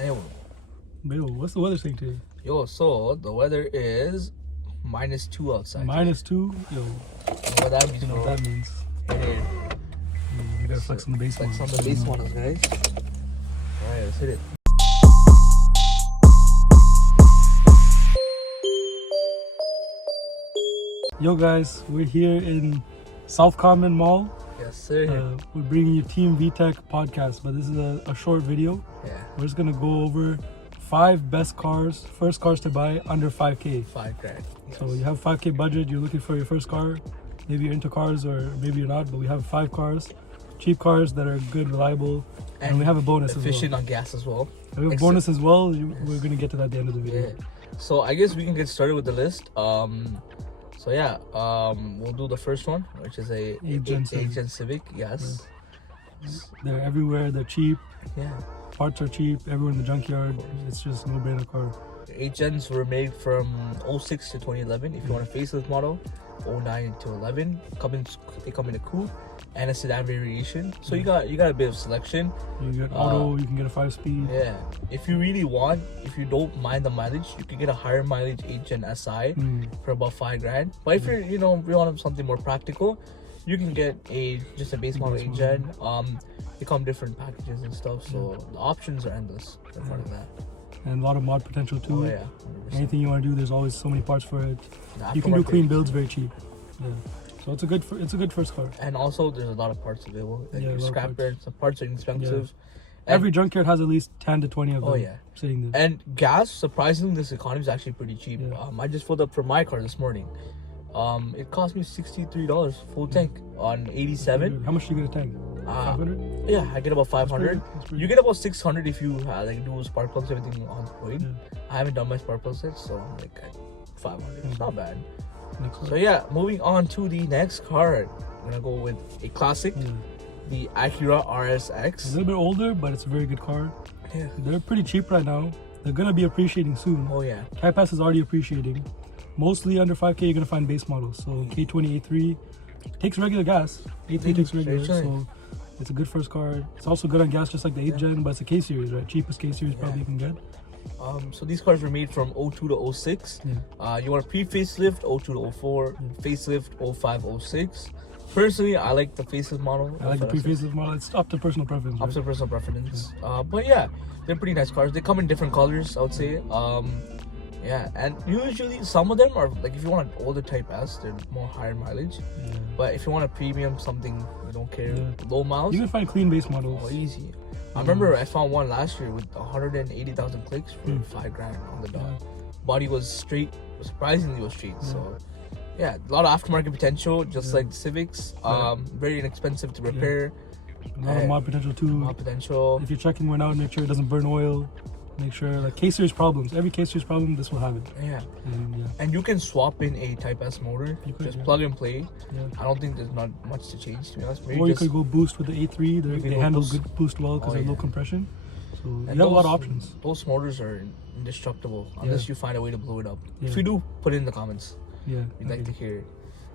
Anyway, Yo, what's the weather saying today? yo, so the weather is -2 outside. -2? Yo, You know what that means, you know what bro? that means. Hey, We gotta flex on the base flex on models. the base models, guys. Alright, let's hit it. Yo guys, we're here in South Common Mall. Yes, sir. We're bringing you Team VTech podcast, but this is a short video. Yeah, We're just gonna go over 5 best cars, first cars to buy under 5K. $5,000. So you have 5K budget, you're looking for your first car. Maybe you're into cars or maybe you're not, but we have 5 cars, cheap cars that are good, reliable, and we have a bonus as efficient well. on gas as well. We have a bonus as well. We're gonna get to that at the end of the video. Yeah. So I guess we can get started with the list. We'll do the first one, which is a 8-gen Civic. Yes. They're everywhere. They're cheap. Yeah. Parts are cheap. Everywhere in the junkyard. It's just no-brainer car. 8-gens were made from 06 to 2011. If you want a facelift model, 09 to 11. They come in a coupe and a sedan variation. So you got a bit of selection. You get auto. You can get a 5-speed. Yeah. If you really want, if you don't mind the mileage, you can get a higher mileage 8-gen SI for about $5,000. But if you're, you want something more practical, you can get just a base model 8-gen. They come different packages and stuff, so the options are endless in front of that. And a lot of mod potential too. Oh yeah. 100%. Anything you want to do, there's always so many parts for it. The You can do aftermarket. clean builds very cheap. Yeah. So it's a good first car. And also, there's a lot of parts available. Like Yeah, a lot of scrap there, some parts are inexpensive. Every junkyard has at least 10 to 20 of them. Oh, yeah. Sitting there. And gas, surprisingly, this economy is actually pretty cheap. Yeah. I just filled up for my car this morning. It cost me $63 full tank on 87. How much do you get a tank? 500? Yeah, I get about 500. That's pretty You get about 600 if you do spark plugs, everything on point. Yeah. I haven't done my spark plugs yet, so I'm like at 500. It's not bad. Next car. So yeah, moving on to the next car. I'm gonna go with a classic, Yeah. the Acura It's a RSX. little bit older, but it's a very good car. Yeah. They're pretty cheap right now. They're gonna be appreciating soon. Oh yeah. Type S is already appreciating. Mostly under 5K, you're gonna find base models. So K20, A3 takes regular gas. A3 takes regular, so it's a good first car. It's also good on gas, just like the 8-gen, but it's a K series, right? Cheapest K series probably you can get. So these cars were made from 02 to 06. You want a pre-facelift 02 to 04, facelift 05, 06. Personally, I like the facelift model. I like the pre-facelift model. It's up to personal preference. Up Right? to personal preference. But yeah, they're pretty nice cars. They come in different colors, I would say. Yeah, and usually some of them are like, if you want an older Type S, they're more higher mileage. Yeah. But if you want a premium, something you don't care, low miles, You can find clean base models. oh, easy. I remember I found one last year with 180,000 clicks for $5,000 on the dot. Body was straight, surprisingly was straight. So yeah, a lot of aftermarket potential, just like the Civics. Very inexpensive to repair. A lot of mod potential too. Mod potential. If you're checking one out, make sure it doesn't burn oil. Make sure, like K-series problems. Every K-series problem, this will have it. Yeah. And, And you can swap in a Type S motor. You could, Just yeah. plug and play. Yeah. I don't think there's not much to change, to be honest. Maybe Or you just, could go boost with the A3. could They go handle boost. good boost well because Oh, they're low yeah. compression. So you and have a lot of options. Those motors are indestructible unless you find a way to blow it up. If Yeah. you do, put it in the comments. Yeah. We'd like to hear it.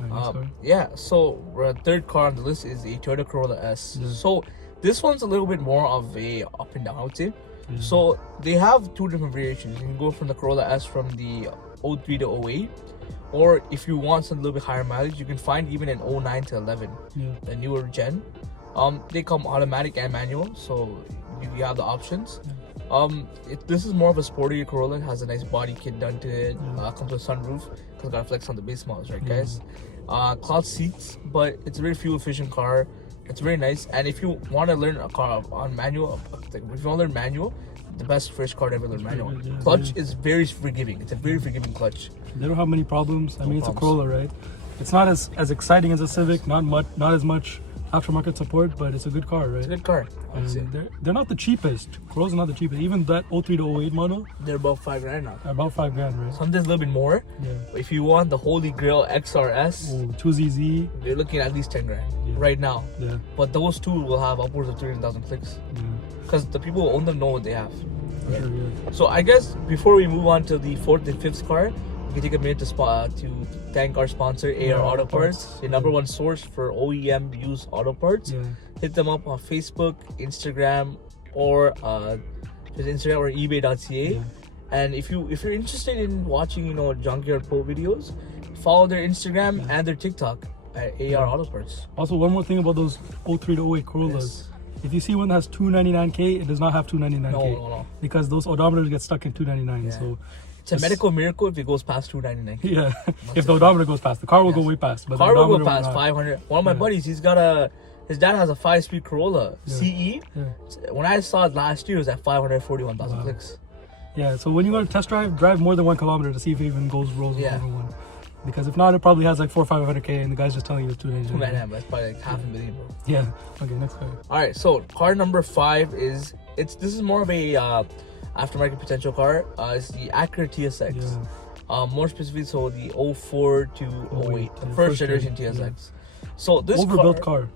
Alright, next car. Yeah, so our third car on the list is a Toyota Corolla S. Yeah. So this one's a little bit more of a up and down, I would say. Yeah. So they have two different variations. You can go from the Corolla S from the 03 to 08, or if you want some little bit higher mileage, you can find even an 09 to 11, Yeah. the newer gen. They come automatic and manual, so you have the options. This is more of a sportier Corolla. It has a nice body kit done to it. Comes with sunroof because got flex on the base models, right, guys? Cloud seats, but it's a very fuel efficient car. It's very nice. And if you want to learn a car on manual, if you want to learn manual, the best first car to ever learn manual. good, yeah, Clutch is very forgiving. It's a very forgiving clutch. They don't have many problems. I mean, it's a problems. Corolla, right? It's not as exciting as a Civic. Not as much aftermarket support, but it's a good car, right? It's a good car, I would say. And they're not the cheapest. Corollas are not the cheapest. Even that 03 to 08 model, They're about $5,000 now. about $5,000, right? Sometimes a little bit more. Yeah. But if you want the Holy Grail XRS, Oh, 2ZZ. you're looking at least $10,000 Yeah. right now. Yeah. But those two will have upwards of 300,000 clicks Yeah. because the people who own them know what they have. For sure, yeah. So I guess before we move on to the fourth and fifth car, we can take a minute to thank our sponsor, AR Auto Parts, the number one source for OEM used auto parts. Yeah. Hit them up on Facebook, Instagram, or There's Instagram or eBay.ca. Yeah. And if you're interested in watching, Junkyard Pro videos, follow their Instagram and their TikTok at AR Auto Parts. Also, one more thing about those 03 to 08 Corollas. If you see one that has 299K, it does not have 299K. No. Because those odometers get stuck in 299. Yeah. So It's a medical miracle if it goes past 299. yeah, if the odometer goes past, the car will go way past. But Car the will go odometer past not. 500. One of my buddies, his dad has a 5-speed Corolla CE. Yeah. When I saw it last year, it was at 541,000 clicks. Yeah, so when you go to test drive more than 1 kilometer to see if it even rolls over one. Because if not, it probably has like 400 or 500K, and the guy's just telling you it's 299. That's probably like $500,000, bro. Yeah. Okay, next car. All right, so car number 5 this is more of a aftermarket potential car. It's the Acura TSX. Yeah. More specifically, so the 04 to 08, the the first first generation gen, TSX. So this Overbuilt car.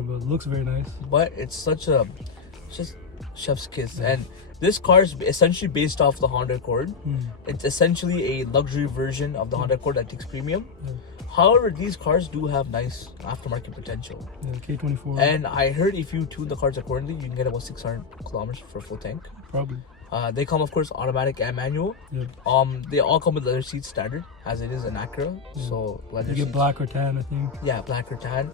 Looks very nice. But it's just chef's kiss. And this car is essentially based off the Honda Accord. It's essentially a luxury version of the Honda Accord that takes premium. However, these cars do have nice aftermarket potential. Yeah, K24. And I heard if you tune the cars accordingly, you can get about 600 kilometers for a full tank. Probably. They come, of course, automatic and manual. Yeah. They all come with leather seats standard, as it is an Acura. So leather You seats. get black or tan, I think. Yeah, black or tan.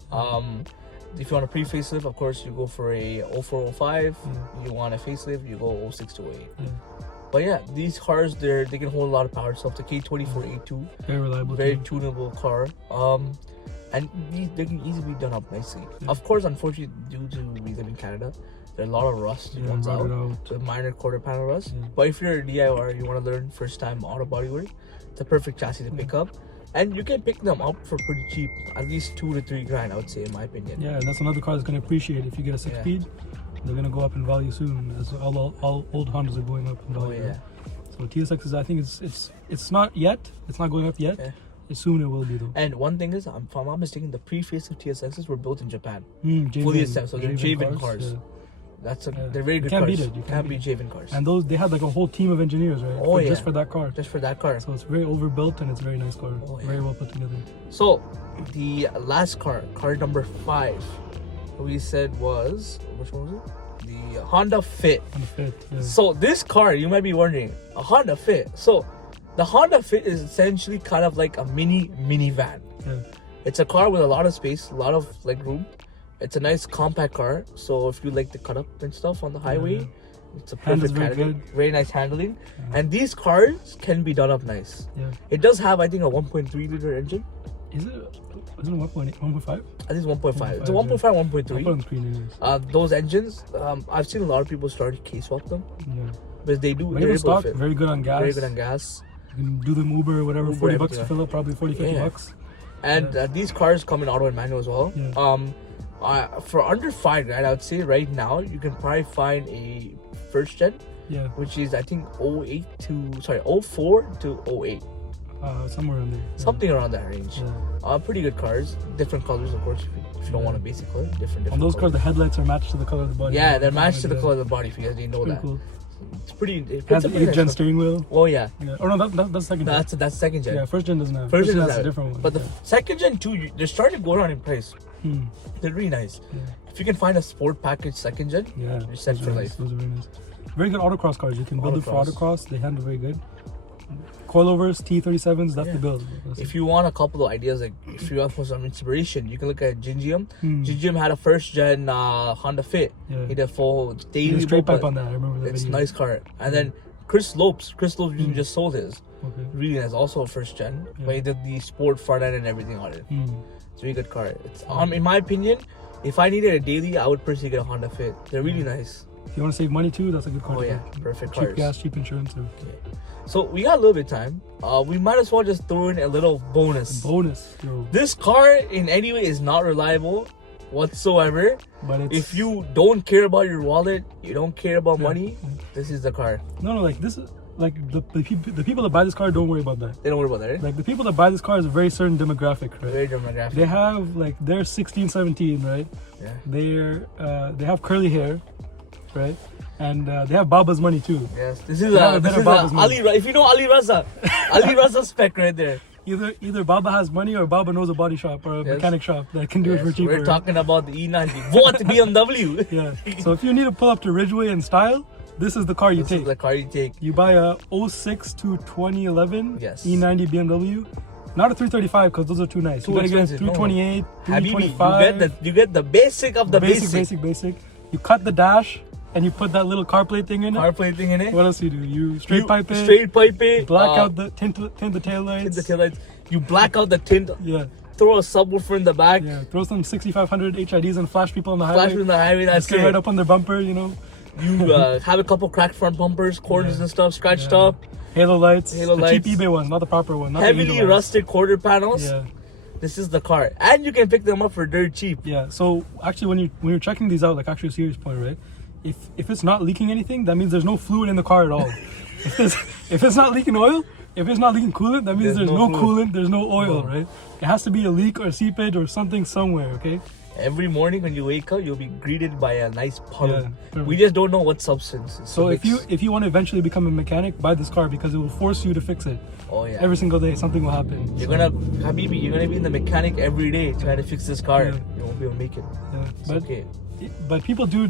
If you want a pre-facelift, of course, you go for a 0405. You want a facelift, you go 06 to 08. But yeah, these cars, they can hold a lot of power. So the K24A2, Very reliable. very too. tunable car. And they can easily be done up nicely. Of course, unfortunately, due to we live in Canada, there's a lot of rust that comes out, with minor quarter panel rust. But if you're a DIYer, you want to learn first time auto body work, it's a perfect chassis to pick up. And you can pick them up for pretty cheap, at least $2 to $3 grand, I would say, in my opinion. Yeah, and that's another car that's going to appreciate. If you get a 6-speed, they're going to go up in value soon, as all old Hondas are going up in value. So TSX is, I think it's not yet. It's not going up yet. Soon it will be though. And one thing is, if I'm not mistaken, the pre-facelift TSXs were built in Japan. Javen, Fully assembled, so they're Javen cars. They're very good can't cars. beat it. You can't beat Javen cars. And they had like a whole team of engineers, right? Just for that car. Just for that car. So it's very overbuilt and it's a very nice car. Very well put together. So the last car number 5, we said was, which one was it? The Honda Fit. So this car, you might be wondering, a Honda Fit. So the Honda Fit is essentially kind of like a minivan. It's a car with a lot of space, a lot of leg room. It's a nice compact car, so if you like to cut up and stuff on the highway, it's a perfect candidate. Very nice handling. And these cars can be done up nice. It does have, I think, a 1.3 liter engine. Is it 1.5? I think it's 1.5. It's a 1.5, 1.3. Those engines, I've seen a lot of people start to K-swap them. But they do. Very stock, very good on gas. Very good on gas. You can do them Uber or whatever, $40 to fill up, probably $40-$50. And these cars come in auto and manual as well. For under $5 grand, I would say right now you can probably find a first gen, which is I think 04 to 08. Somewhere around there. Something around that range. Pretty good cars, different colors, of course. If you don't want a basic color, different. On those cars, the headlights are matched to the color of the body. Yeah, they're matched to the color of the body. If you guys didn't know that. Cool. It's pretty. It has an 8th-gen steering wheel. Oh yeah. Oh no, that's second gen. That's second gen. Yeah, first gen doesn't have. First gen has a different one. But the second gen too, they're starting to go down in price. They're really nice. If you can find a sport package second gen, you're set for life. Those are very nice. Very good autocross cars. You can build it for autocross. They handle very good. Coilovers, T37s, that's the build. If you want a couple of ideas, like if you want for some inspiration, you can look at Gingium. Gingium had a first gen Honda Fit. He did a full daily straight pipe on that. I remember that. It's a nice car. And then Chris Lopes just sold his. Really nice, also a first gen. But he did the sport front end and everything on it. It's a really good car. It's in my opinion, if I needed a daily, I would personally get a Honda Fit. They're really nice. If you want to save money too, that's a good car. Oh yeah, perfect cars. Cheap gas, cheap insurance. So we got a little bit of time. We might as well just throw in a little bonus. This car in any way is not reliable whatsoever. But if you don't care about your wallet, you don't care about money, this is the car. No, like this is like the people that buy this car don't worry about that. They don't worry about that, right? Like the people that buy this car is a very certain demographic, right? Very demographic. They have like they're 16, 17, right? Yeah. They have curly hair, right? And they have Baba's money too. Yes, this is Ali. If you know Ali Raza, Ali Raza spec right there. Either Baba has money or Baba knows a body shop or a mechanic shop that can do it for cheaper. We're talking about the E90. What BMW? Yeah. So if you need to pull up to Ridgeway in style, this is the car you This take. is the car you take. You buy a 06 to 2011 Yes. E90 BMW. Not a 335 because those are too nice. Too You gotta get a expensive, no. 328, Habibi, 325. you get the basic of the basic. Basic. You cut the dash and you put that little CarPlay thing in it. CarPlay thing in it. What else you do? You straight pipe it. Straight pipe it. Black out the tint the tail lights. Tint the taillights. You black out the tint. Yeah. Throw a subwoofer in the back. Yeah. Throw some 6500 HIDs and flash people on the Flash highway. in the highway. That's Just get it. right up on their bumper, you know. You have a couple cracked front bumpers, corners and stuff, scratched Yeah. up. Halo lights. Halo the lights. cheap eBay one, not the proper one. Not the Heavily Angel ones. rusted quarter panels. Yeah. This is the car, and you can pick them up for dirt cheap. Yeah. So actually, when you're checking these out, like actually a serious point, right? If it's not leaking anything, that means there's no fluid in the car at all. if it's not leaking oil, if it's not leaking coolant, that means there's no fluid. coolant, there's no oil, right? It has to be a leak or seepage or something somewhere, okay? Every morning when you wake up, you'll be greeted by a nice puddle. Yeah, perfect. We just don't know what substance. So if you want to eventually become a mechanic, buy this car because it will force you to fix it. oh yeah, Every single day, something will happen. you're gonna Habibi, you're gonna be in the mechanic every day trying to fix this car. Yeah. You won't be able to make it. Yeah. It's But okay. but people do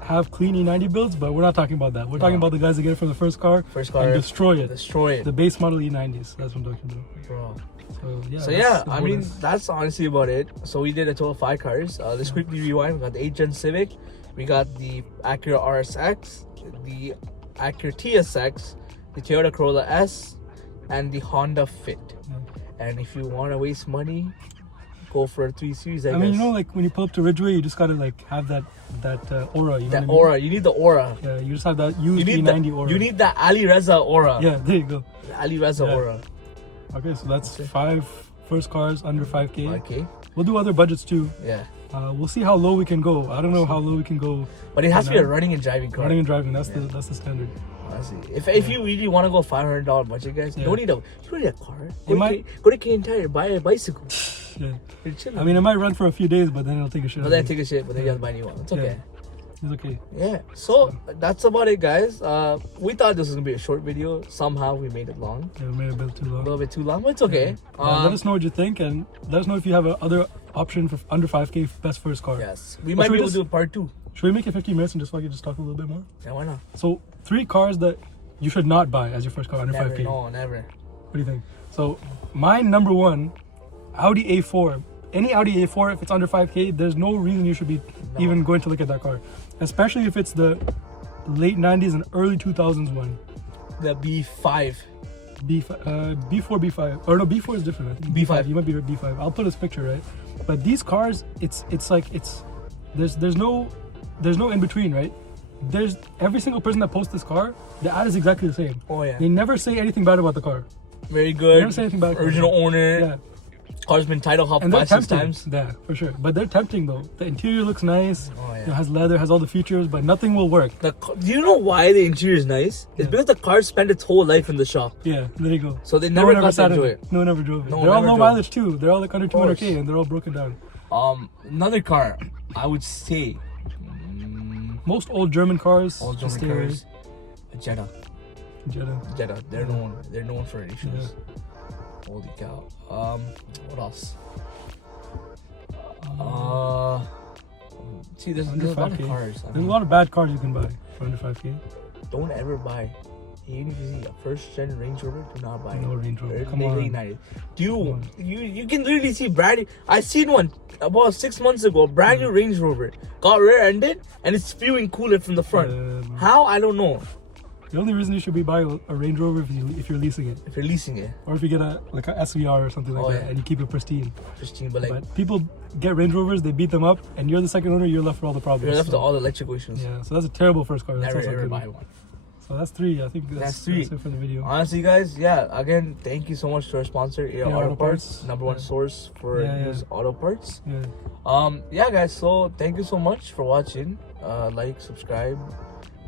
have clean E90 builds, but we're not talking about that. We're talking about the guys that get it from the first car, First car, and destroy it. destroy it, The base model E90s. That's what I'm talking about. bro. So So that's yeah, the I mean bonus. that's honestly about it. So we did a total of 5 cars. Let's quickly rewind. We got the 8th Gen Civic, we got the Acura RSX, the Acura TSX, the Toyota Corolla S, and the Honda Fit. And if you want to waste money, go for a 3 Series. I I mean, guess. you know, like when you pull up to Ridgeway, you just gotta like have that aura. You know that what I mean? aura. You need the aura. Yeah, you just have that You used need E90 the aura. you need the Ali Reza aura. Yeah, there you go. The Ali Reza Yeah. aura. Okay, so that's 5 first cars under 5K. Okay. We'll do other budgets too. Yeah. We'll see how low we can go. I don't know how low we can go. But it has to be a know. running and driving car. Running and driving, that's the standard. Honestly, if you really want to go $500 budget, guys, you Yeah. don't need a car. Go to K and Tire, buy a bicycle. Yeah. You're chilling. I mean, it might run for a few days, but then it'll take a shit. but then take a shit, but then you have to buy a new one. It's okay. It's okay. Yeah. So that's about it, guys. We thought this was gonna be a short video. Somehow we made it long, Yeah, we made it a bit too a long. little bit too long, but it's okay. Let us know what you think, and let us know if you have a other option for under 5K best first car. Yes, we Or might should be we able to just- do a part 2. Should we make it 15 minutes and just talk a little bit more? Yeah, why not? So 3 cars that you should not buy as your first car under Never. 5K. No, never. What do you think? So my number 1, Audi A4. Any Audi A4, if it's under 5K, there's no reason you should be even going to look at that car, especially if it's the late 90s and early 2000s one. The B5. B4, B5, or no, B4 is different. I think. B5. You might be B5. I'll put this picture, right? But these cars, it's like there's no in between, right? There's every single person that posts this car, the ad is exactly the same. Oh yeah. They never say anything bad about the car. Very They good. never say anything bad. Original owner. Yeah, Car's been title hopped and they're 5-6 tempting. times. Yeah, for sure. But they're tempting though. The interior looks nice. Oh yeah. You know, has leather, has all the features, but nothing will work. Do you know why the interior is nice? It's because the car spent its whole life in the shop, Yeah, there you go. so they No never one ever got to sat in enjoy it. it. No one ever drove it. No one They're all ever low drove. mileage too. They're all like under 200K and they're all broken down. Another car, I would say, Most old German cars. all just German stay away. cars, Jetta. Jetta. They're known for issues. Holy cow. What else? See, there's a Under lot of 5K. cars. I There's mean, a lot of bad cars you can buy for under 5K. don't ever buy. Even if you see a first gen Range Rover, do not buy it. No Range Rover. They're Come legally on. ignited. on. You can literally see brand new. I seen one about 6 months ago, brand new Range Rover. Got rear-ended and it's spewing coolant from the front. Man. How? I don't know. The only reason you should be buying a Range Rover if you're leasing it, If you're leasing it, or if you get a SVR or something like Oh, that, yeah. and you keep it pristine. Christine, but like But people get Range Rovers, they beat them up, and you're the second owner. You're left with all the problems. you're left with So, all the electrical issues. yeah, so that's a terrible first car. That's Never also a ever good buy one. one. So that's 3. I think That's 3. That's it for the video. Honestly, guys, yeah. Again, thank you so much to our sponsor, AR Auto Parts, number 1 Yeah. source for Yeah. used auto parts. Yeah. Yeah, guys. So thank you so much for watching. Like, subscribe,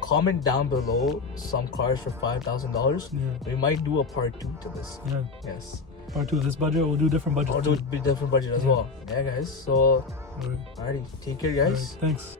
comment down below some cars for $5,000. Yeah. We might do a part 2 to this. Yeah. Yes, Part 2 of this budget. We'll do different budgets. I'll do a too. bit different budget as Yeah. well. Yeah, guys. So, Alright. alrighty, take care, Alright. guys. Thanks.